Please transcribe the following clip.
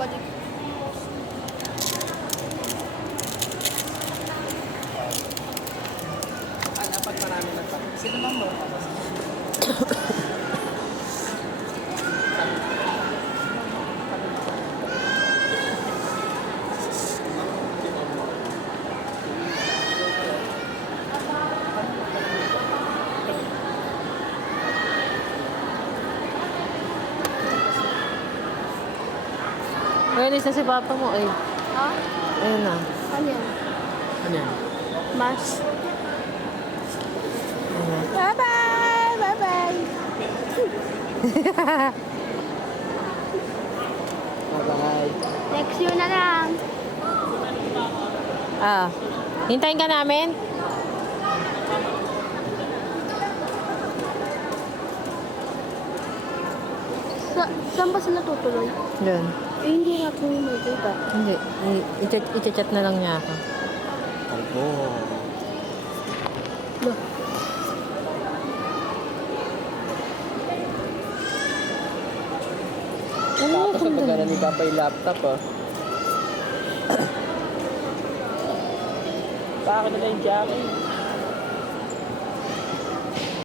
balik. Ano, pag marami na pa. Sino bang mo? Alis na si papa mo eh. Ha? Ayun na. Ano yan? Ano yan? Mas. Ayun na. Bye-bye! Bye-bye! Bye-bye. Next year na lang. Ah. Hintayin ka namin? Saan ba sila tutuloy? Doon. Eh, hindi nga kami makikita. Hindi. I-chat na lang niya ako. Opo. Loh. Tapos ang pagkala ni Papa yung laptop, oh. Bakit nila yung jacket?